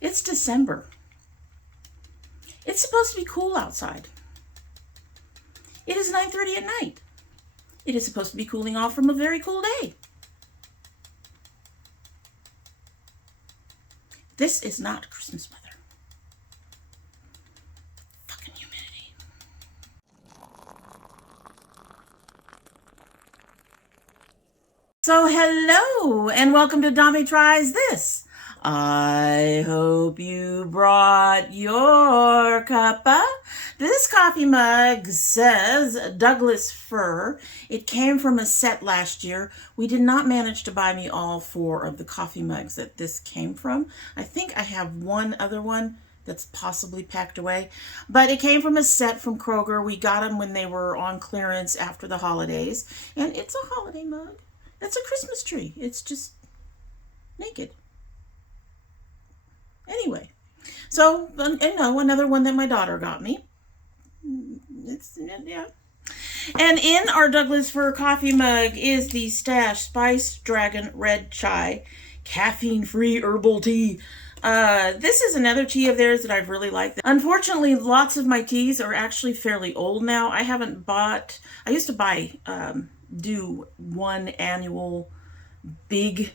It's December. It's supposed to be cool outside. It is 9:30 at night. It is supposed to be cooling off from a very cool day. This is not Christmas weather. Fucking humidity. So hello and welcome to domytriesthis. I hope you brought your cuppa. This coffee mug says Douglas fir. It came from a set last year. We did not manage to buy me all 4 of the coffee mugs that this came from. I think I have one other one that's possibly packed away, but it came from a set from Kroger. We got them when they were on clearance after the holidays, and it's a holiday mug. It's a Christmas tree. It's just naked. Anyway, so, another one that my daughter got me. Yeah. And in our Douglas fir coffee mug is the Stash Spice Dragon Red Chai caffeine-free herbal tea. This is another tea of theirs that I've really liked. Unfortunately, lots of my teas are actually fairly old now. I used to do one annual big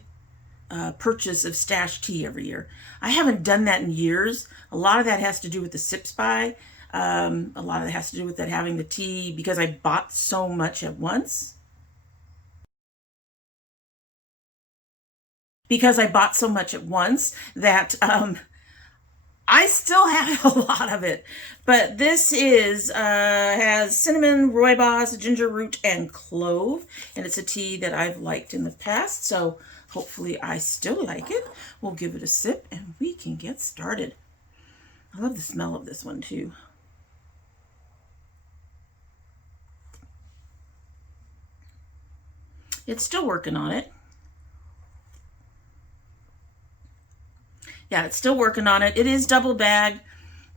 purchase of Stash tea every year. I haven't done that in years. A lot of that has to do with the Sips By. A lot of it has to do with that having the tea because I bought so much at once. That I still have a lot of it. But this has cinnamon, rooibos, ginger root, and clove. And it's a tea that I've liked in the past. So hopefully I still like it. We'll give it a sip and we can get started. I love the smell of this one too. It's still working on it. Yeah, it's still working on it. It is double bagged.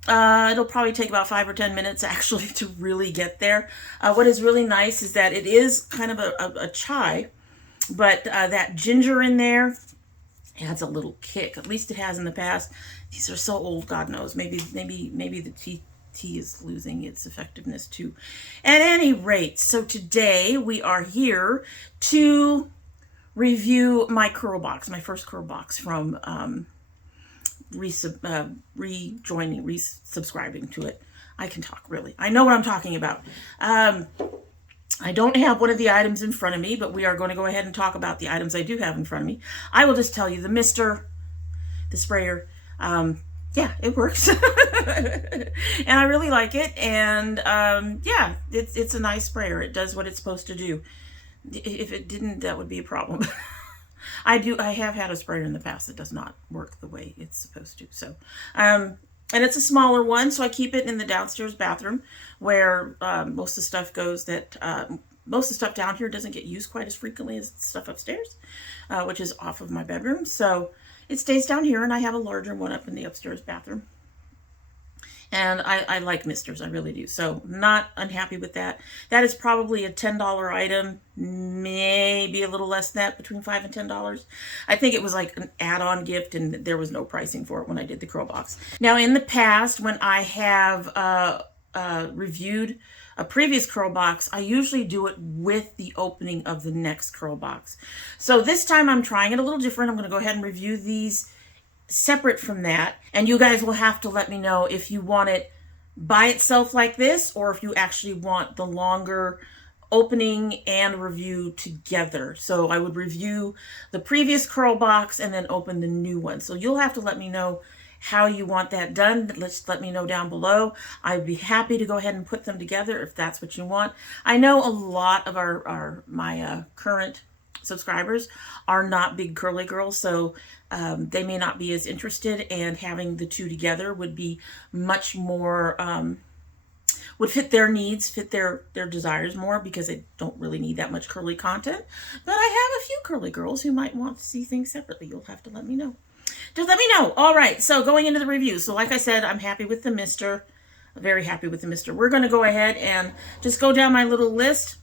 It'll probably take about 5 or 10 minutes actually to really get there. What is really nice is that it is kind of a chai, but that ginger in there adds a little kick. At least it has in the past. These are so old, God knows. Maybe the tea is losing its effectiveness too. At any rate, so today we are here to review my curl box, my first curl box from resubscribing to it. I can talk, really. I know what I'm talking about. I don't have one of the items in front of me, but we are going to go ahead and talk about the items I do have in front of me. I will just tell you, the sprayer, yeah, it works. And I really like it. And yeah, it's a nice sprayer. It does what it's supposed to do. If it didn't, that would be a problem. I have had a sprayer in the past that does not work the way it's supposed to. So, and it's a smaller one, so I keep it in the downstairs bathroom where most of the stuff goes that, most of the stuff down here doesn't get used quite as frequently as the stuff upstairs, which is off of my bedroom. So it stays down here, and I have a larger one up in the upstairs bathroom. And I like misters, I really do. So not unhappy with that. That is probably a $10 item, maybe a little less than that, between $5 and $10. I think it was like an add-on gift, and there was no pricing for it when I did the curl box. Now, in the past, when I have reviewed a previous curl box, I usually do it with the opening of the next curl box. So this time I'm trying it a little different. I'm going to go ahead and review these separate from that, and you guys will have to let me know if you want it by itself like this, or if you actually want the longer opening and review together. So I would review the previous curl box and then open the new one. So you'll have to let me know how you want that done. Let me know down below. I'd be happy to go ahead and put them together if that's what you want. I know a lot of my current subscribers are not big curly girls, so they may not be as interested, and having the two together would be much more, would fit their needs, fit their desires more, because they don't really need that much curly content. But I have a few curly girls who might want to see things separately. You'll have to let me know. Just let me know. All right, so going into the review. So like I said, I'm happy with the mister. Very happy with the mister. We're going to go ahead and just go down my little list.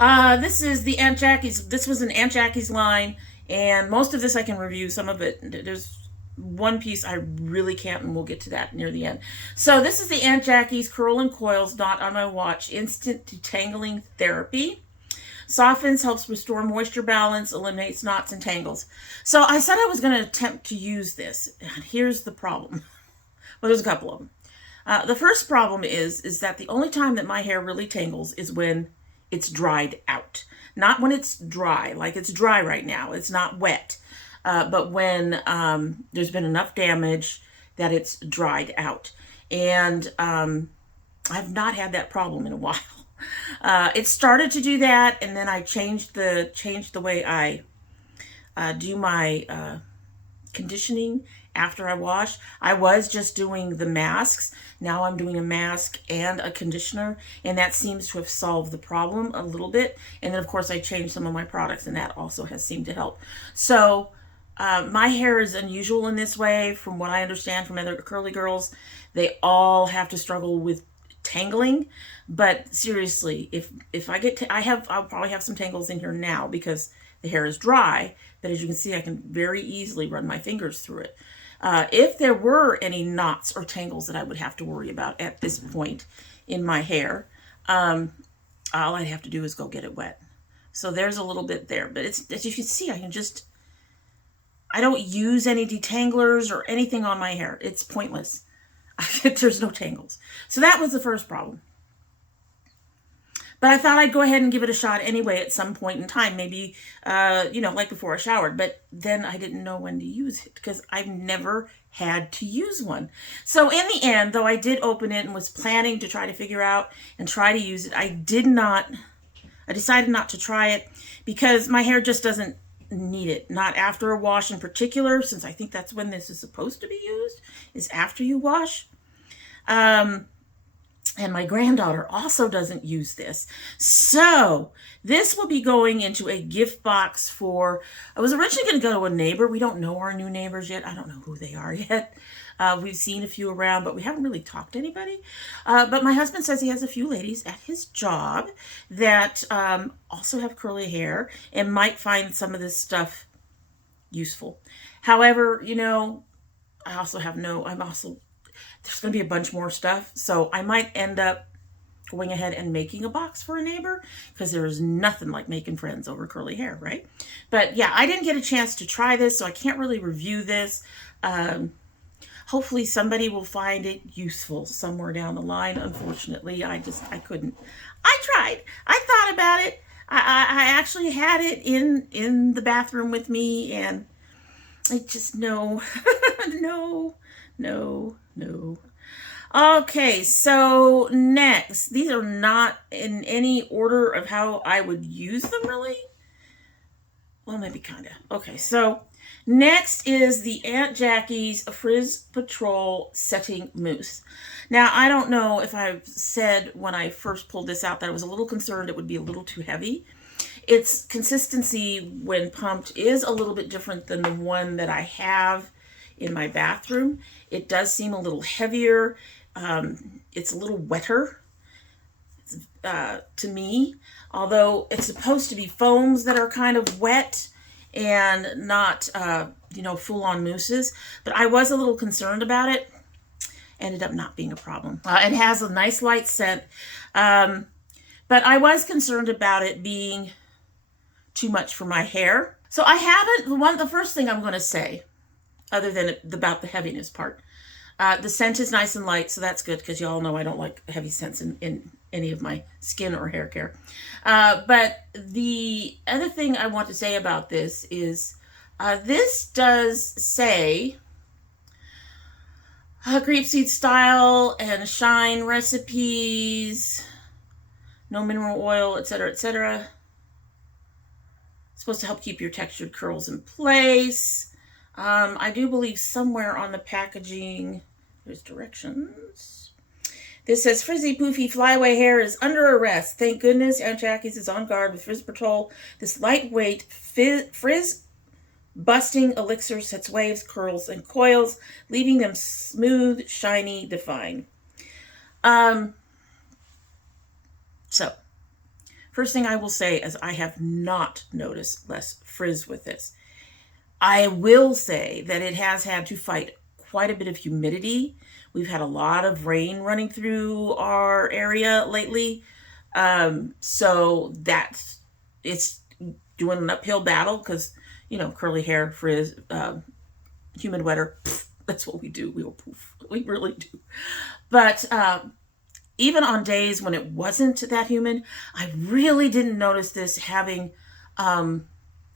This is the Aunt Jackie's. This was an Aunt Jackie's line, and most of this I can review. Some of it, there's one piece I really can't, and we'll get to that near the end. So this is the Aunt Jackie's Curl and Coils Not on My Watch Instant Detangling Therapy. Softens, helps restore moisture balance, eliminates knots and tangles. So I said I was going to attempt to use this, and here's the problem. Well, there's a couple of them. The first problem is that the only time that my hair really tangles is when it's dried out. Not when it's dry, like it's dry right now. It's not wet. But when there's been enough damage that it's dried out. And I've not had that problem in a while. It started to do that, and then I changed the way I do my conditioning after I wash. I was just doing the masks. Now I'm doing a mask and a conditioner, and that seems to have solved the problem a little bit. And then, of course, I changed some of my products, and that also has seemed to help. So my hair is unusual in this way. From what I understand from other curly girls, they all have to struggle with tangling. But seriously, if I get I'll probably have some tangles in here now because the hair is dry. But as you can see, I can very easily run my fingers through it. If there were any knots or tangles that I would have to worry about at this point in my hair, all I'd have to do is go get it wet. So there's a little bit there, but it's, as you can see, I don't use any detanglers or anything on my hair. It's pointless. There's no tangles. So that was the first problem. But I thought I'd go ahead and give it a shot anyway at some point in time, maybe, like before I showered. But then I didn't know when to use it because I've never had to use one. So in the end, though I did open it and was planning to try to figure out and try to use it, I decided not to try it because my hair just doesn't need it. Not after a wash in particular, since I think that's when this is supposed to be used, is after you wash. And my granddaughter also doesn't use this. So this will be going into a gift box for, I was originally going to go to a neighbor. We don't know our new neighbors yet. I don't know who they are yet. We've seen a few around, but we haven't really talked to anybody. But my husband says he has a few ladies at his job that also have curly hair and might find some of this stuff useful. However, there's going to be a bunch more stuff. So I might end up going ahead and making a box for a neighbor because there is nothing like making friends over curly hair, right? But yeah, I didn't get a chance to try this, so I can't really review this. Hopefully somebody will find it useful somewhere down the line. Unfortunately, I couldn't. I tried. I thought about it. I actually had it in the bathroom with me, and I just, no. Okay, so next, these are not in any order of how I would use them, really. Well, maybe kind of. Okay, so next is the Aunt Jackie's Frizz Patrol Setting Mousse. Now, I don't know if I've said when I first pulled this out that I was a little concerned it would be a little too heavy. Its consistency when pumped is a little bit different than the one that I have in my bathroom. It does seem a little heavier. It's a little wetter to me, although it's supposed to be foams that are kind of wet and not, full-on mousses. But I was a little concerned about it. Ended up not being a problem. It has a nice light scent, but I was concerned about it being too much for my hair. So I haven't, the first thing I'm going to say, other than about the heaviness part. The scent is nice and light, so that's good, because y'all know I don't like heavy scents in any of my skin or hair care. But the other thing I want to say about this is, this does say grapeseed style and shine recipes, no mineral oil, etc., etc. Supposed to help keep your textured curls in place. I do believe somewhere on the packaging, there's directions. This says, frizzy, poofy, flyaway hair is under arrest. Thank goodness Aunt Jackie's is on guard with Frizz Patrol. This lightweight frizz-busting elixir sets waves, curls, and coils, leaving them smooth, shiny, defined. So, first thing I will say is I have not noticed less frizz with this. I will say that it has had to fight quite a bit of humidity. We've had a lot of rain running through our area lately. So that's, it's doing an uphill battle because, you know, curly hair, frizz, humid weather, that's what we do. We will poof. We really do. But even on days when it wasn't that humid, I really didn't notice this having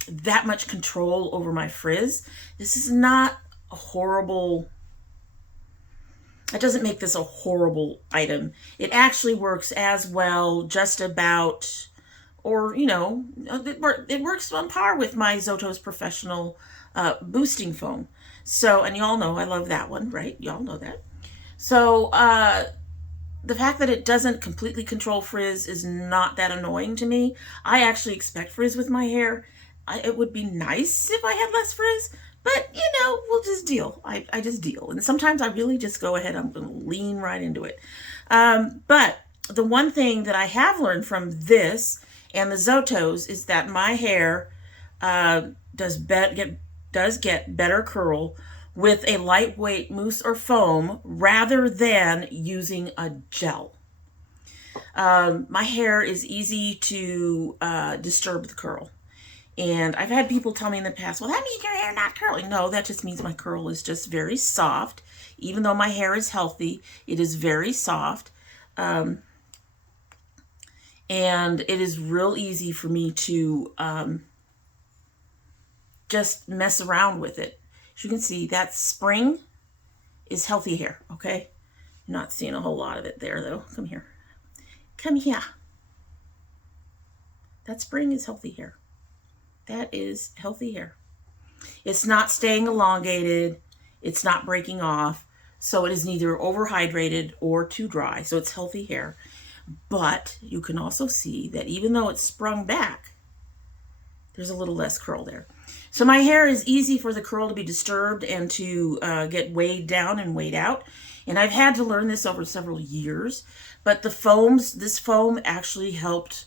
that much control over my frizz. This is not a horrible, it doesn't make this a horrible item. It actually works as well, just about, or, you know, it works on par with my Zotos Professional Boosting Foam. So, and y'all know I love that one, right? Y'all know that. So, the fact that it doesn't completely control frizz is not that annoying to me. I actually expect frizz with my hair. It would be nice if I had less frizz, but, you know, we'll just deal. I just deal. And sometimes I really just go ahead, I'm going to lean right into it. But the one thing that I have learned from this and the Zotos is that my hair does get better curl with a lightweight mousse or foam rather than using a gel. My hair is easy to disturb the curl. And I've had people tell me in the past, well, that means your hair not curling. No, that just means my curl is just very soft. Even though my hair is healthy, it is very soft. And it is real easy for me to just mess around with it. As you can see, that spring is healthy hair, okay? I'm not seeing a whole lot of it there, though. Come here. Come here. That spring is healthy hair. That is healthy hair. It's not staying elongated. It's not breaking off. So it is neither overhydrated or too dry. So it's healthy hair. But you can also see that even though it's sprung back, there's a little less curl there. So my hair is easy for the curl to be disturbed and to get weighed down and weighed out. And I've had to learn this over several years. But the foams, this foam actually helped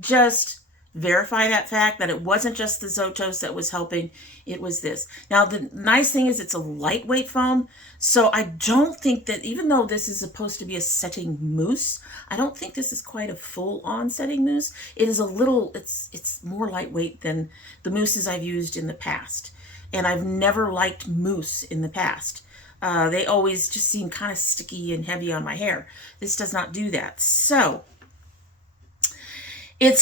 just verify that fact, that it wasn't just the Zotos that was helping, it was this. Now, the nice thing is it's a lightweight foam, so I don't think that, even though this is supposed to be a setting mousse, I don't think this is quite a full-on setting mousse. It is a little, it's more lightweight than the mousses I've used in the past. And I've never liked mousse in the past. They always just seem kind of sticky and heavy on my hair. This does not do that. So, this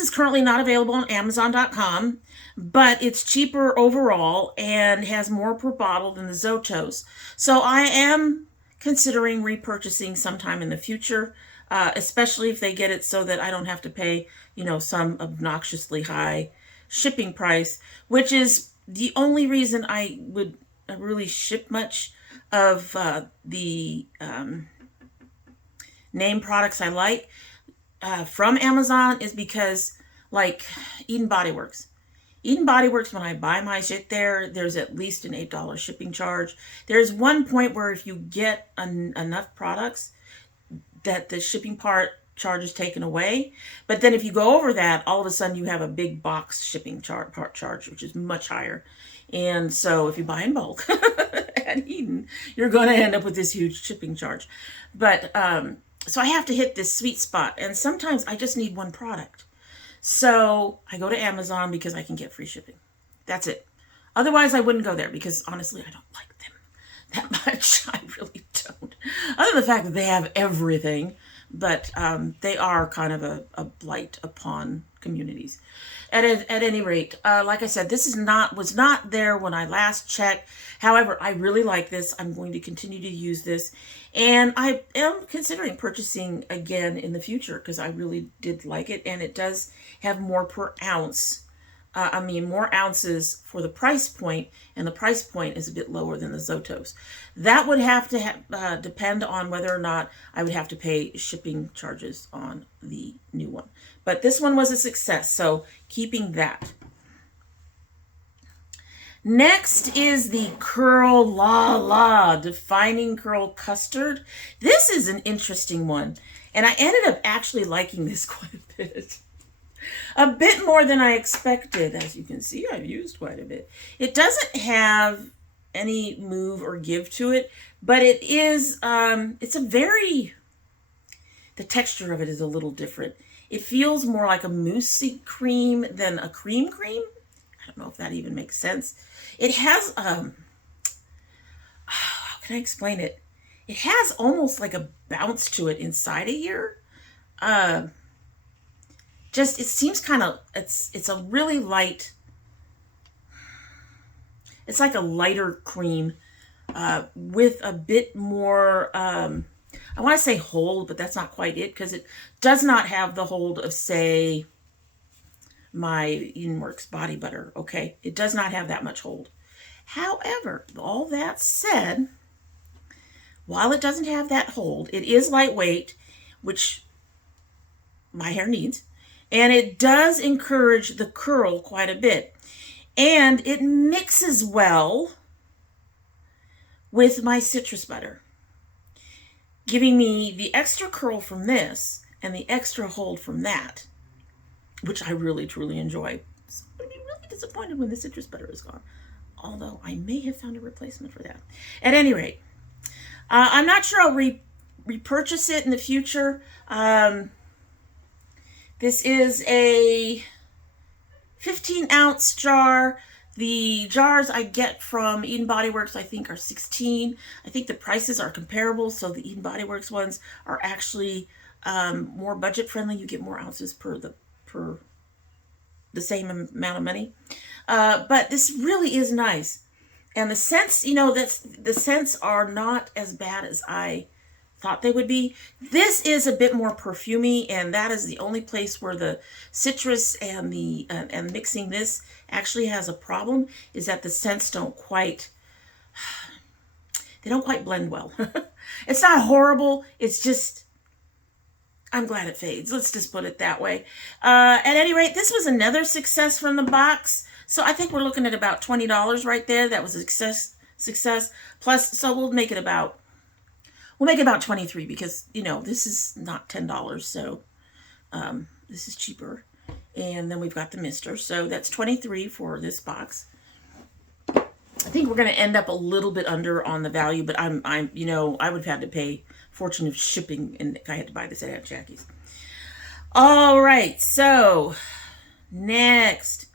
is currently not available on Amazon.com, but it's cheaper overall and has more per bottle than the Zotos. So I am considering repurchasing sometime in the future, especially if they get it so that I don't have to pay, you know, some obnoxiously high shipping price, which is the only reason I would really ship much of the name products I like from Amazon is because, like, Eden Body Works. Eden Body Works, when I buy my shit there, there's at least an $8 shipping charge. There's one point where if you get enough products that the shipping charge is taken away. But then if you go over that, all of a sudden you have a big box shipping charge, which is much higher. And so if you buy in bulk at Eden, you're going to end up with this huge shipping charge. But so I have to hit this sweet spot. And sometimes I just need one product. So I go to Amazon because I can get free shipping. That's it. Otherwise, I wouldn't go there because, honestly, I don't like them that much. I really don't. Other than the fact that they have everything. But they are kind of a blight upon communities. At any rate, like I said, this was not there when I last checked. However, I really like this. I'm going to continue to use this. And I am considering purchasing again in the future because I really did like it. And it does have more per ounce. More ounces for the price point, and the price point is a bit lower than the Zotos. That would have to depend on whether or not I would have to pay shipping charges on the new one. But this one was a success, so keeping that. Next is the Curl La La Defining Curl Custard. This is an interesting one, and I ended up actually liking this quite a bit. A bit more than I expected. As you can see, I've used quite a bit. It doesn't have any move or give to it, but it is, it's a very, the texture of it is a little different. It feels more like a moussey cream than a cream cream. I don't know if that even makes sense. It has, how can I explain it? It has almost like a bounce to it inside of here. Just, it seems kind of, it's a really light, it's like a lighter cream with a bit more, I want to say hold, but that's not quite it, because it does not have the hold of, say, my Edenworks body butter, okay? It does not have that much hold. However, all that said, while it doesn't have that hold, it is lightweight, which my hair needs, and it does encourage the curl quite a bit. And it mixes well with my citrus butter, giving me the extra curl from this and the extra hold from that, which I really, truly enjoy. So I'm going to be really disappointed when the citrus butter is gone, although I may have found a replacement for that. At any rate, I'm not sure I'll repurchase it in the future. This is a 15-ounce jar. The jars I get from Eden Body Works, I think, are 16. I think the prices are comparable, so the Eden Body Works ones are actually more budget friendly. You get more ounces per the same amount of money. But this really is nice. And the scents, you know, the scents are not as bad as I thought they would be. This is a bit more perfumey, and that is the only place where the citrus and the and mixing this actually has a problem, is that the scents don't quite blend well. It's not horrible, it's just, I'm glad it fades. Let's just put it that way. At any rate, this was another success from the box. So I think we're looking at about $20 right there. That was a success. Plus, so we'll make it about $23, because, you know, this is not $10. So this is cheaper. And then we've got the mister. So that's $23 for this box. I think we're going to end up a little bit under on the value, but I'm you know, I would have had to pay a fortune of shipping, and I had to buy this at Aunt Jackie's. All right, so next,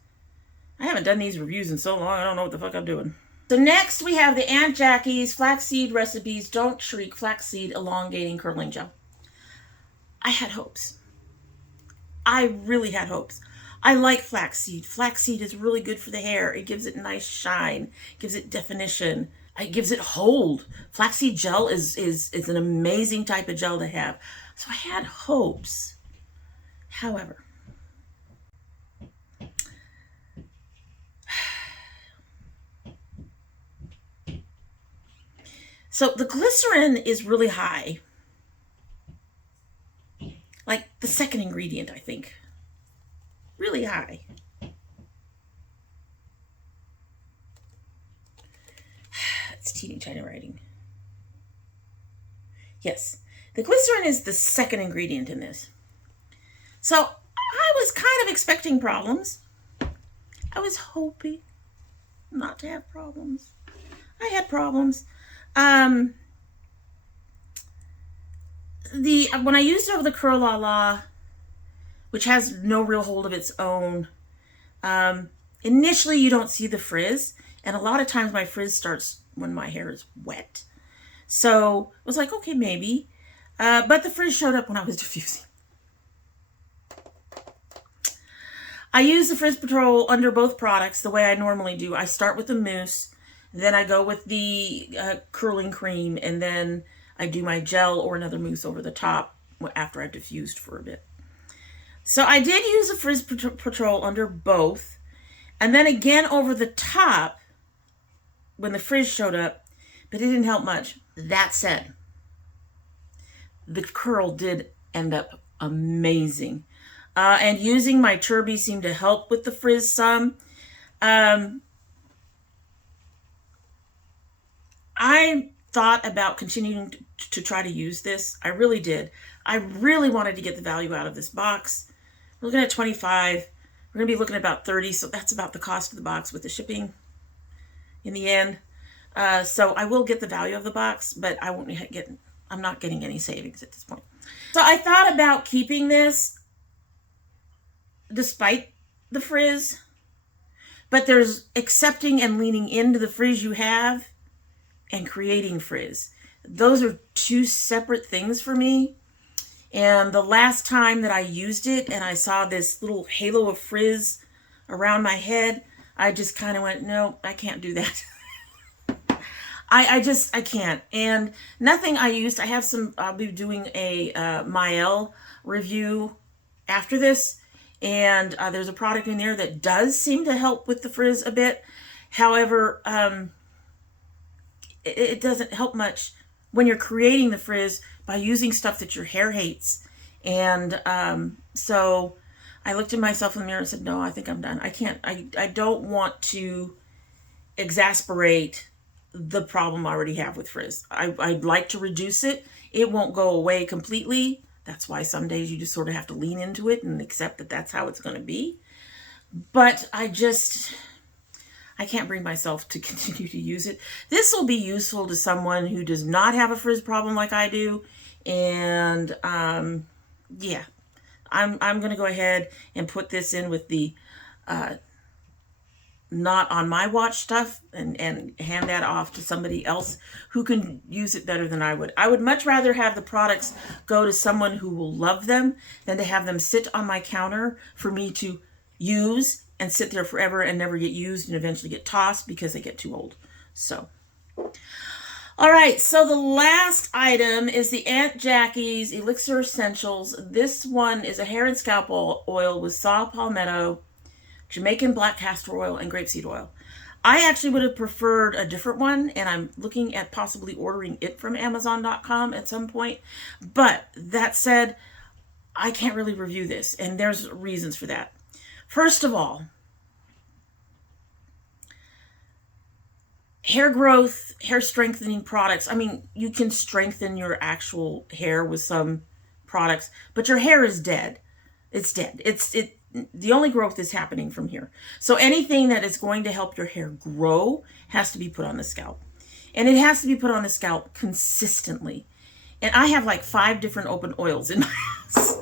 I haven't done these reviews in so long, I don't know what the fuck I'm doing. So next we have the Aunt Jackie's Flaxseed Recipes Don't Shriek Flaxseed Elongating Curling Gel. I had hopes. I really had hopes. I like flaxseed. Flaxseed is really good for the hair. It gives it nice shine, gives it definition, it gives it hold. Flaxseed gel is an amazing type of gel to have. So I had hopes. However, so the glycerin is really high. Like the second ingredient, I think. Really high. It's teeny tiny writing. Yes, the glycerin is the second ingredient in this. So I was kind of expecting problems. I was hoping not to have problems. I had problems. When I used it over the Curl La La, which has no real hold of its own, initially you don't see the frizz, and a lot of times my frizz starts when my hair is wet. So I was like, okay, maybe. But the frizz showed up when I was diffusing. I use the Frizz Patrol under both products the way I normally do. I start with the mousse, then I go with the curling cream, and then I do my gel or another mousse over the top after I've diffused for a bit. So I did use the Frizz Patrol under both, and then again over the top when the frizz showed up, but it didn't help much. That said, the curl did end up amazing. And using my Turby seemed to help with the frizz some. I thought about continuing to try to use this. I really did. I really wanted to get the value out of this box. We're looking at 25. We're going to be looking at about 30, so that's about the cost of the box with the shipping in the end. So I will get the value of the box, but I'm not getting any savings at this point. So I thought about keeping this despite the frizz, but there's accepting and leaning into the frizz you have and creating frizz. Those are two separate things for me. And the last time that I used it and I saw this little halo of frizz around my head, I just kind of went, no, I can't do that. I can't. And nothing I used, I'll be doing a Mael review after this. And there's a product in there that does seem to help with the frizz a bit. However, it doesn't help much when you're creating the frizz by using stuff that your hair hates. And so I looked at myself in the mirror and said, no, I think I'm done. I don't want to exasperate the problem I already have with frizz. I'd like to reduce it. It won't go away completely. That's why some days you just sort of have to lean into it and accept that that's how it's going to be. But I can't bring myself to continue to use it. This will be useful to someone who does not have a frizz problem like I do. And yeah, I'm going to go ahead and put this in with the not on my watch stuff and hand that off to somebody else who can use it better than I would. I would much rather have the products go to someone who will love them than to have them sit on my counter for me to use and sit there forever and never get used and eventually get tossed because they get too old. So, all right, so the last item is the Aunt Jackie's Elixir Essentials. This one is a hair and scalp oil with saw palmetto, Jamaican black castor oil, and grapeseed oil. I actually would have preferred a different one, and I'm looking at possibly ordering it from Amazon.com at some point. But that said, I can't really review this, and there's reasons for that. First of all, hair growth, hair strengthening products. I mean, you can strengthen your actual hair with some products, but your hair is dead. It's dead. The only growth is happening from here. So anything that is going to help your hair grow has to be put on the scalp. And it has to be put on the scalp consistently. And I have like 5 different open oils in my house.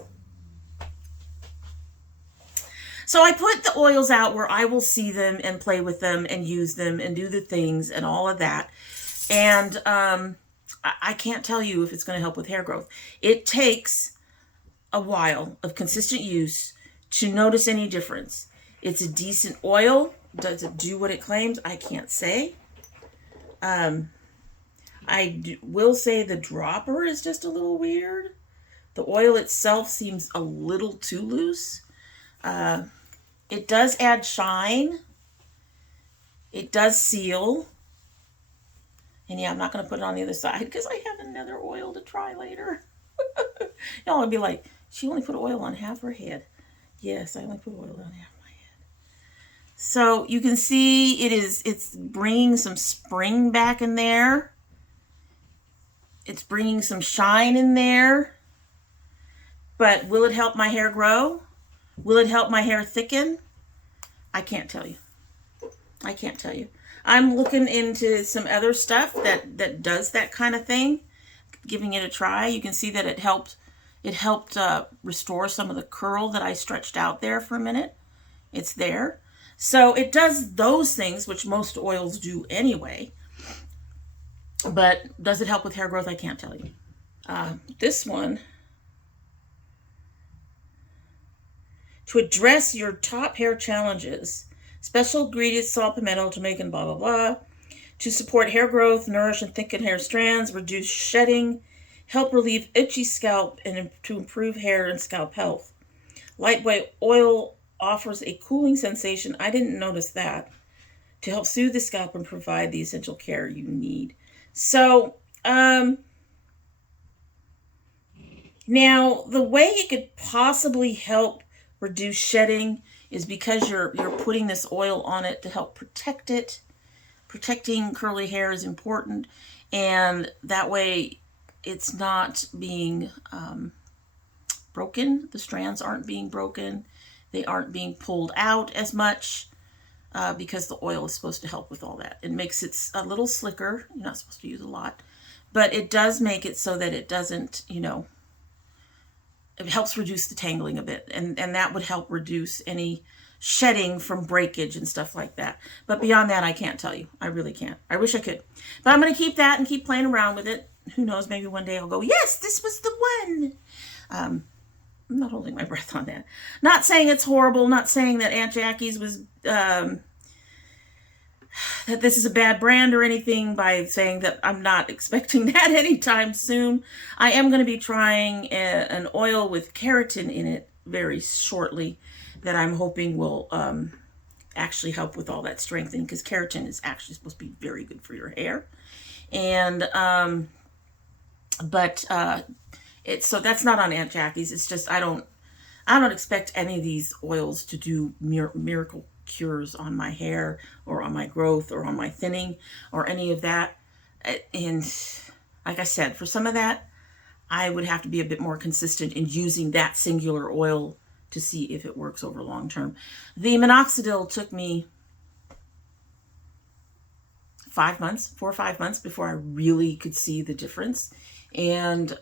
So I put the oils out where I will see them and play with them and use them and do the things and all of that. And I can't tell you if it's going to help with hair growth. It takes a while of consistent use to notice any difference. It's a decent oil. Does it do what it claims? I can't say. Will say the dropper is just a little weird. The oil itself seems a little too loose. It does add shine. It does seal. And yeah, I'm not going to put it on the other side because I have another oil to try later. Y'all will be like, she only put oil on half her head. Yes, I only put oil on half my head. So you can see it's bringing some spring back in there. It's bringing some shine in there. But will it help my hair grow? Will it help my hair thicken? I can't tell you. I can't tell you. I'm looking into some other stuff that does that kind of thing, giving it a try. You can see that it helped restore some of the curl that I stretched out there for a minute. It's there. So it does those things, which most oils do anyway. But does it help with hair growth? I can't tell you. This one, to address your top hair challenges, special ingredients, saw palmetto, Jamaican, blah, blah, blah, to support hair growth, nourish and thicken hair strands, reduce shedding, help relieve itchy scalp, and to improve hair and scalp health. Lightweight oil offers a cooling sensation. I didn't notice that. To help soothe the scalp and provide the essential care you need. So, now the way it could possibly help reduce shedding is because you're putting this oil on it to help protect it. Protecting curly hair is important, and that way it's not being broken. The strands aren't being broken. They aren't being pulled out as much because the oil is supposed to help with all that. It makes it a little slicker. You're not supposed to use a lot, but it does make it so that it doesn't, you know, it helps reduce the tangling a bit, and that would help reduce any shedding from breakage and stuff like that. But beyond that, I can't tell you. I really can't. I wish I could. But I'm going to keep that and keep playing around with it. Who knows, maybe one day I'll go, yes, this was the one. I'm not holding my breath on that. Not saying it's horrible, not saying that Aunt Jackie's was, that this is a bad brand or anything by saying that I'm not expecting that anytime soon. I am going to be trying an oil with keratin in it very shortly that I'm hoping will actually help with all that strengthening, because keratin is actually supposed to be very good for your hair. And so that's not on Aunt Jackie's. It's just I don't expect any of these oils to do miracle cures on my hair or on my growth or on my thinning or any of that. And like I said, for some of that, I would have to be a bit more consistent in using that singular oil to see if it works over long term. The minoxidil took me 4 or 5 months before I really could see the difference. And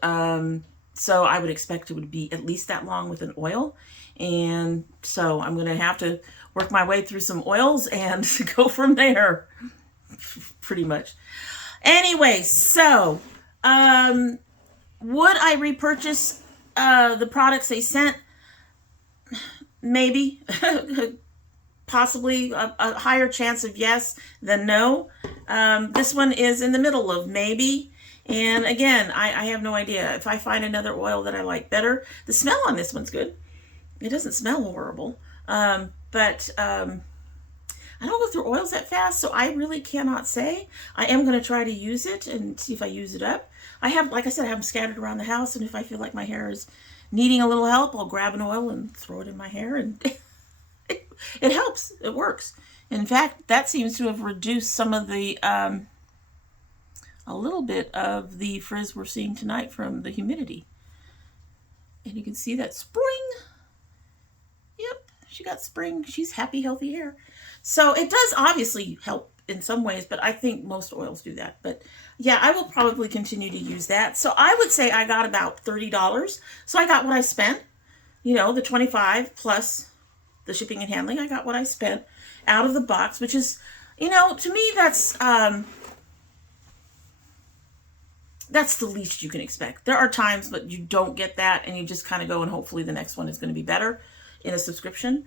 so I would expect it would be at least that long with an oil. And so I'm going to have to work my way through some oils and go from there, pretty much. Anyway, so would I repurchase the products they sent? Maybe. Possibly a higher chance of yes than no. This one is in the middle of maybe. And again, I have no idea. If I find another oil that I like better, the smell on this one's good. It doesn't smell horrible. But I don't go through oils that fast, so I really cannot say. I am going to try to use it and see if I use it up. I have, like I said, I have them scattered around the house, and if I feel like my hair is needing a little help, I'll grab an oil and throw it in my hair, and it helps. It works. In fact, that seems to have reduced some of the, a little bit of the frizz we're seeing tonight from the humidity. And you can see that spring. Yep, she got spring. She's happy, healthy hair. So it does obviously help in some ways, but I think most oils do that. But yeah, I will probably continue to use that. So I would say I got about $30. So I got what I spent, you know, the $25 plus the shipping and handling. I got what I spent out of the box, which is, you know, to me, that's the least you can expect. There are times that you don't get that and you just kind of go and hopefully the next one is going to be better in a subscription.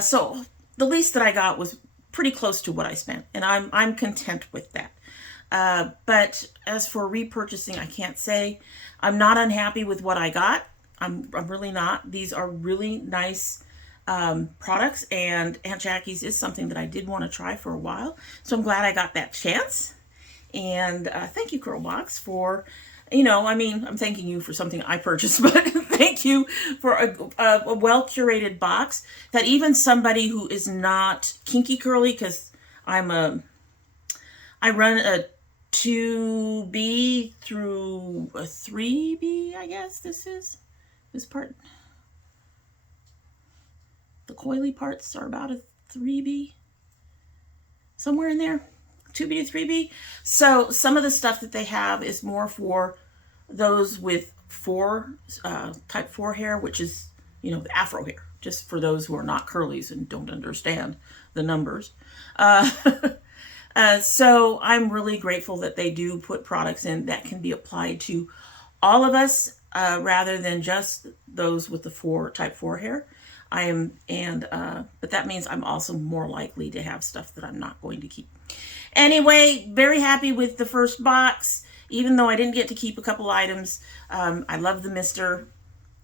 So the least that I got was pretty close to what I spent, and I'm content with that. But as for repurchasing, I can't say. I'm not unhappy with what I got. I'm really not. These are really nice products, and Aunt Jackie's is something that I did want to try for a while. So I'm glad I got that chance. And thank you, Curlbox, for, you know, I mean, I'm thanking you for something I purchased, but thank you for a well-curated box that even somebody who is not kinky curly, because I run a 2B through a 3B, I guess this part. The coily parts are about a 3B, somewhere in there. 2B to 3B. So some of the stuff that they have is more for those with type 4 hair, which is, you know, the afro hair, just for those who are not curlies and don't understand the numbers. So I'm really grateful that they do put products in that can be applied to all of us rather than just those with the type 4 hair. But that means I'm also more likely to have stuff that I'm not going to keep. Anyway, very happy with the first box, even though I didn't get to keep a couple items. I love the mister.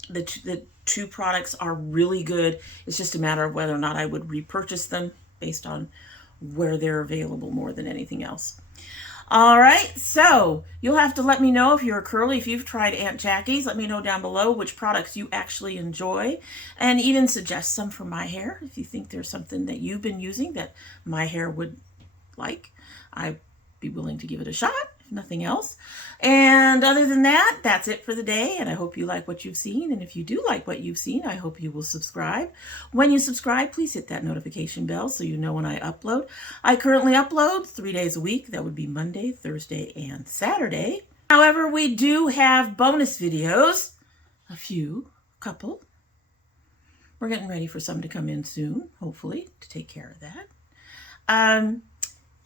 The two products are really good. It's just a matter of whether or not I would repurchase them based on where they're available more than anything else. All right, so you'll have to let me know if you're a curly, if you've tried Aunt Jackie's. Let me know down below which products you actually enjoy, and even suggest some for my hair if you think there's something that you've been using that my hair would like. I'd be willing to give it a shot if nothing else. And other than that, that's it for the day. And I hope you like what you've seen. And if you do like what you've seen, I hope you will subscribe. When you subscribe, please hit that notification bell so you know when I upload. I currently upload 3 days a week. That would be Monday, Thursday, and Saturday. However, we do have bonus videos. A couple. We're getting ready for some to come in soon, hopefully, to take care of that.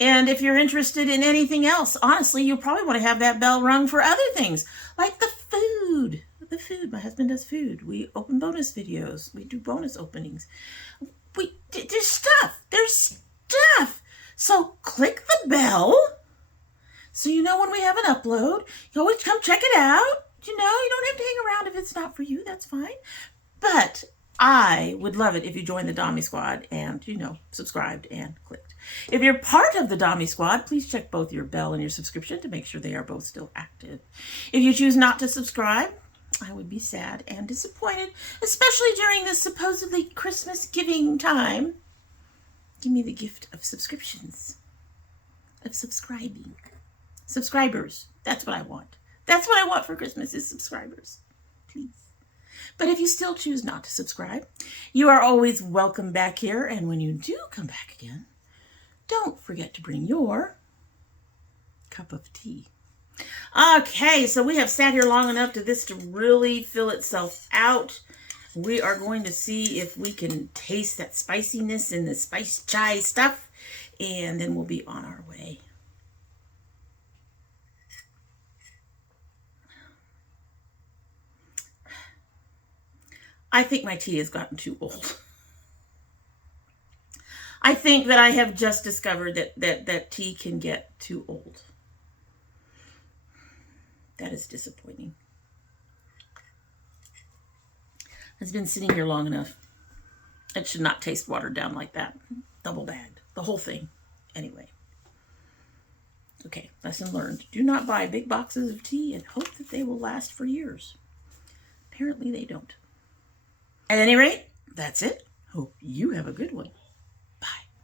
And if you're interested in anything else, honestly, you'll probably want to have that bell rung for other things, like the food. The food. My husband does food. We open bonus videos. We do bonus openings. There's stuff. There's stuff. So click the bell so you know when we have an upload. You always come check it out. You know, you don't have to hang around if it's not for you. That's fine. But I would love it if you joined the Dommy Squad and, you know, subscribed and clicked. If you're part of the Dommy Squad, please check both your bell and your subscription to make sure they are both still active. If you choose not to subscribe, I would be sad and disappointed, especially during this supposedly Christmas giving time. Give me the gift of subscriptions, of subscribing. Subscribers, that's what I want. That's what I want for Christmas is subscribers, please. But if you still choose not to subscribe, you are always welcome back here. And when you do come back again, don't forget to bring your cup of tea. Okay, so we have sat here long enough for this to really fill itself out. We are going to see if we can taste that spiciness in the spice chai stuff, and then we'll be on our way. I think my tea has gotten too old. I think that I have just discovered that tea can get too old. That is disappointing. It's been sitting here long enough. It should not taste watered down like that. Double bagged. The whole thing. Anyway. Okay, lesson learned. Do not buy big boxes of tea and hope that they will last for years. Apparently they don't. At any rate, that's it. Hope you have a good one.